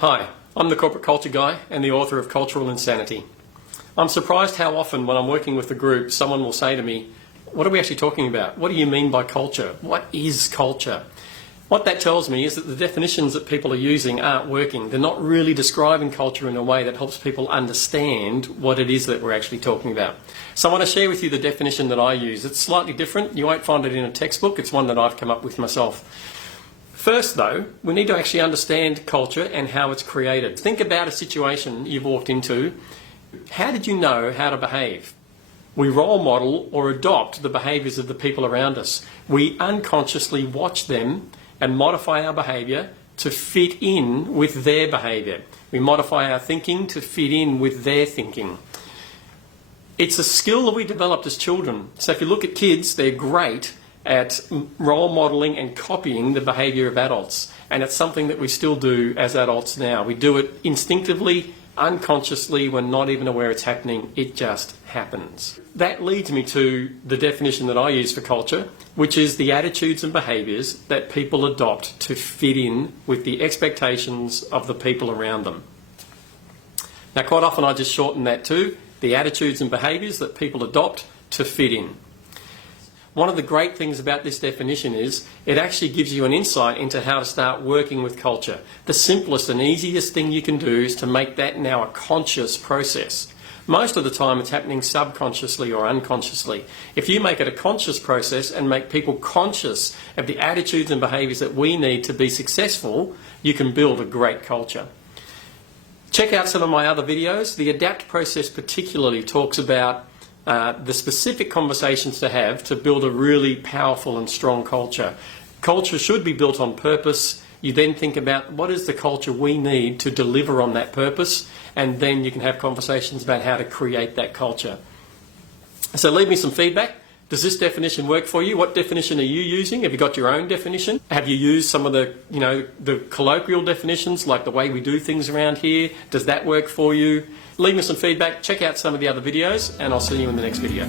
Hi, I'm the Corporate Culture Guy and the author of Cultural Insanity. I'm surprised how often when I'm working with a group, someone will say to me, what are we actually talking about? What do you mean by culture? What is culture? What that tells me is that the definitions that people are using aren't working. They're not really describing culture in a way that helps people understand what it is that we're actually talking about. So I want to share with you the definition that I use. It's slightly different. You won't find it in a textbook. It's one that I've come up with myself. First though, we need to actually understand culture and how it's created. Think about a situation you've walked into. How did you know how to behave? We role model or adopt the behaviours of the people around us. We unconsciously watch them and modify our behaviour to fit in with their behaviour. We modify our thinking to fit in with their thinking. It's a skill that we developed as children. So if you look at kids, they're great at role modelling and copying the behaviour of adults. And it's something that we still do as adults now. We do it instinctively, unconsciously, we're not even aware it's happening, it just happens. That leads me to the definition that I use for culture, which is the attitudes and behaviours that people adopt to fit in with the expectations of the people around them. Now quite often I just shorten that to the attitudes and behaviours that people adopt to fit in. One of the great things about this definition is it actually gives you an insight into how to start working with culture. The simplest and easiest thing you can do is to make that now a conscious process. Most of the time it's happening subconsciously or unconsciously. If you make it a conscious process and make people conscious of the attitudes and behaviours that we need to be successful, you can build a great culture. Check out some of my other videos. The ADAPT process particularly talks about the specific conversations to have to build a really powerful and strong culture. Culture should be built on purpose. You then think about what is the culture we need to deliver on that purpose, and then you can have conversations about how to create that culture. So leave me some feedback. Does this definition work for you? What definition are you using? Have you got your own definition? Have you used some of the, the colloquial definitions, like the way we do things around here? Does that work for you? Leave me some feedback. Check out some of the other videos, and I'll see you in the next video.